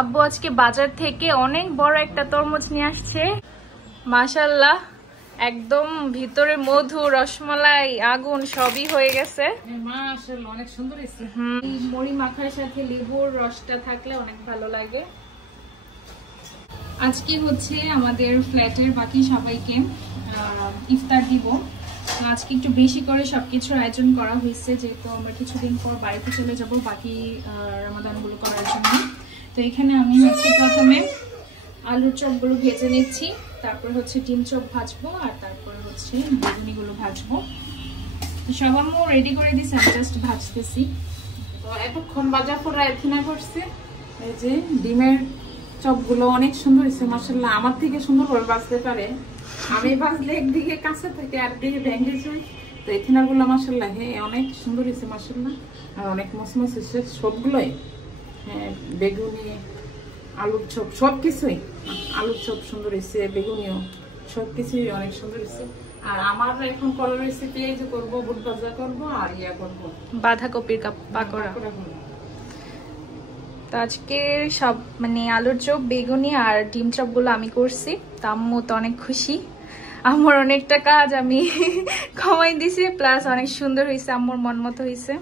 আব্বু আজকে বাজার থেকে অনেক বড় একটা তরমুজ নিয়ে আসছে। মাশাআল্লাহ, একদম ভিতরে মধু, রসমালাই, আগুন সবই হয়ে গেছে। মাশাআল্লাহ, অনেক সুন্দর হয়েছে। এই মুড়ি মাখার সাথে লেবুর রসটা থাকলে অনেক ভালো লাগে। আজকে হচ্ছে আমাদের ফ্ল্যাটের বাকি সবাইকে ইফতার দিব। আজকে একটু বেশি করে সবকিছুর আয়োজন করা হয়েছে, যেহেতু আমরা কিছুদিন পর বাড়িতে চলে যাব বাকি রমাদানগুলো করার জন্য। তো এখানে আমি হচ্ছে প্রথমে আলুর চপগুলো ভেজে নিচ্ছি, তারপর হচ্ছে ডিম চপ ভাজবো, আর তারপর হচ্ছে বেগুনিগুলো ভাজবো। সব আম্মু রেডি করে দিয়েছি, আমি জাস্ট ভাজতেছি। তো এতক্ষণ বাজার পরে এখানে করছে। এই যে ডিমের চপগুলো অনেক সুন্দর হয়েছে মাশাআল্লাহ, আমার থেকে সুন্দর করে ভাজতে পারে। আমি ভাজলে একদিকে কাঁচা থাকে আর একদিকে ভেঙে যায়। তো এখানের গুলো মাশাআল্লাহ অনেক সুন্দর হয়েছে মাশাআল্লাহ, আর অনেক মসমস হয়েছে সবগুলোই। হ্যাঁ, বেগুনি, আলুর চপ সবকিছুই, আলুর চপ সুন্দর হয়েছে, বেগুনিও সবকিছুই অনেক সুন্দর হয়েছে। আর আমার এখন করার রেসিপি এই যে করবো, বুট ভাজা করবো আর ইয়া করবো বাঁধাকপির পাকোড়া। তো আজকে সব মানে আলুর চপ, বেগুনি আর ডিম চপগুলো আমি করছি। তো আম্মু তো অনেক খুশি, আমার অনেকটা কাজ আমি কমাই দিছি, প্লাস অনেক সুন্দর হয়েছে, আম্মুর মন মতো হয়েছে।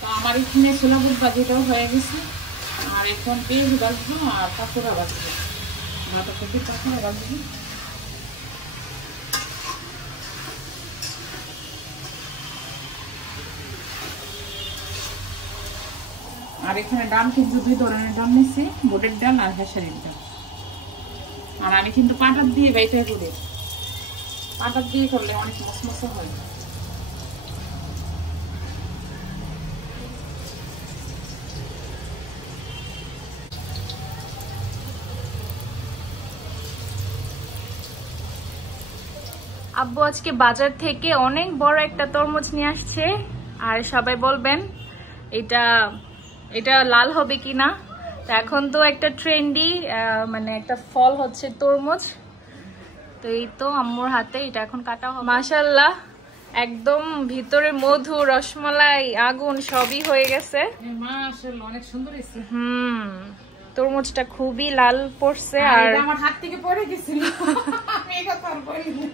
তো আমার এখানে ছোলা বুট ভাজিটাও হয়ে গেছে, আর এখন পেঁয়াজ ভাজবো আর পাকোড়া ভাজবো, বাঁধাকপির পাকোড়া ভাজবো। আর এখানে ডাল কিন্তু দুই ধরনের ডাল নিচ্ছি, বুটের ডাল আর হেঁসারির ডাল। আর আমি কিন্তু পাটার দিয়ে বাইটা করি, পাটার দিয়ে করলে অনেক মসমসা হয়। আব্বু আজকে বাজার থেকে অনেক বড় একটা তরমুজ নিয়ে আসছে, আর সবাই বলবেন এটা এটা লাল হবে কিনা। এখন তো একটা ট্রেন্ডি মানে একটা ফল হচ্ছে তরমুজ। তো এই তো আম্মুর হাতে এটা এখন কাটা হবে। মাশাআল্লাহ, একদম ভিতরে মধু, রসমালাই, আগুন সবই হয়ে গেছে। মাশাআল্লাহ, অনেক সুন্দর হয়েছে। তরমুজটা খুবই লাল পড়ছে, আর আমার হাত থেকে পড়ে গেছিল, আমি এটা তো আর বলিনি।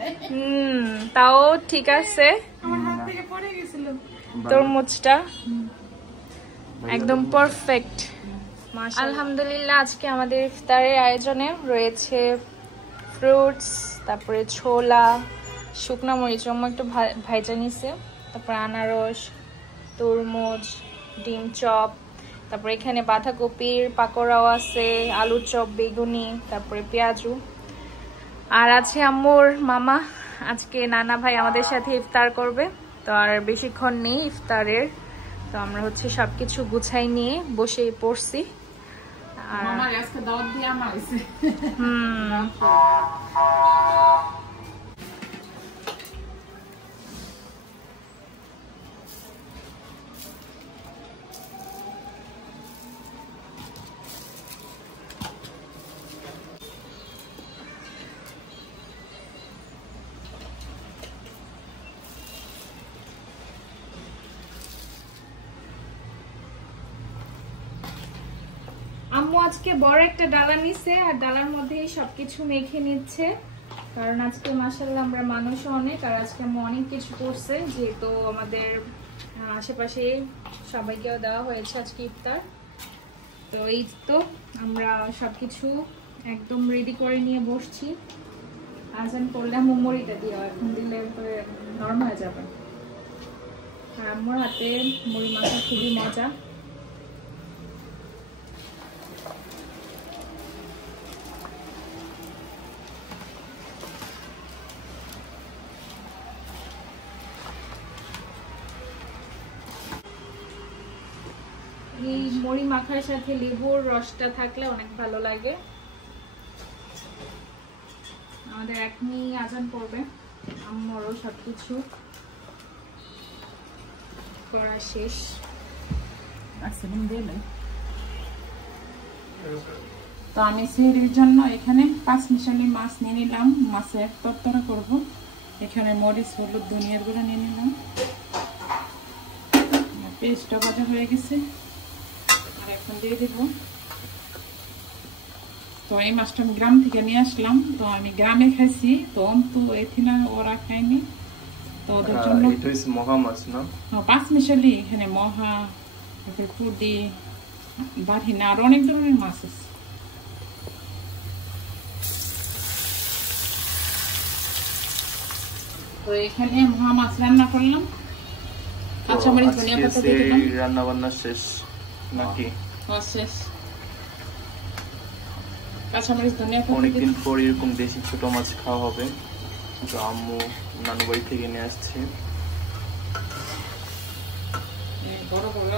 তাও ঠিক আছে, আমার হাত থেকে পড়ে গেছিল তরমুজটা একদম পারফেক্ট। আলহামদুলিল্লাহ, আজকে আমাদের ইফতারের আয়োজনে রয়েছে ফ্রুটস, তারপরে ছোলা, শুকনা মরিচ একটু ভাজা নিছে, তারপরে আনারস, তরমুজ, ডিম চপ, তারপরে এখানে বাঁধাকপির পাকোড়াও আছে, আলুর চপ, বেগুনি, তারপরে পেঁয়াজু। আর আছে আম্মুর মামা, আজকে নানা ভাই আমাদের সাথে ইফতার করবে। তো আর বেশিক্ষণ নেই ইফতারের, তো আমরা হচ্ছে সবকিছু গুছাই নিয়ে বসে পড়ছি। আমার আজকে দাওয়াত দিয়ে আমার হইছে। আম্মু আজকে বড় একটা ডালা নিছে, আর ডালার মধ্যেই সবকিছু মেখে নিচ্ছে, কারণ আজকে মাশাআল্লাহ আমরা মানুষও অনেক, আর আজকে আম্মু অনেক কিছু করছে, যেহেতু আমাদের আশেপাশে সবাইকেও দেওয়া হয়েছে আজকে ইফতার। তো এই তো আমরা সবকিছু একদম রেডি করে নিয়ে বসছি। আজান করলে আম্মু মুড়িটা দিয়ে, এখন দিলে নরম হয়ে যাবে। আর আম্মুর হাতে মুড়ি মাখা খুবই মজা। এই মুড়ি মাখার সাথে লেবুর রসটা থাকলে অনেক ভালো লাগে। আমাদের এখনই আজান পড়বে, আম্মুরও সবকিছু করা শেষ। তো আমি সিঁড়ির জন্য এখানে 5 মিশালি মাছ নিয়ে নিলাম, মাছের তরকারি করব। এখানে মরিচ, হলুদ, ধনিয়ার গুঁড়ো নিয়ে নিলাম। পেস্টটা ভাজা হয়ে গেছে, আর এখন দিয়ে দেব তো এই মাছটা আমি গ্রাম থেকে নিয়ে আসলাম, তো আমি গ্রামে খাইছি, তো অন্তু এথিনা ওরা খায়নি, তো ওদের জন্য এটা হচ্ছে মহা মাছ না? পাঁচ মিশালি এখানে মহা, পুদি, বাহিনা আর অনেক ধরনের মাছ আছে। তো এখানে মহা মাছ রান্না করলাম, কাঁচামরিচ ধনিয়া পাতা দিয়ে দিলাম। রান্না বান্না শেষ নাকি? শেষ। কাঁচামরিচ ধনিয়া পাতা অনেকদিন পর এরকম দেশি ছোট মাছ খাওয়া হবে, তো আম্মু নানু বাড়ি থেকে নিয়ে আসছে। বড় বড়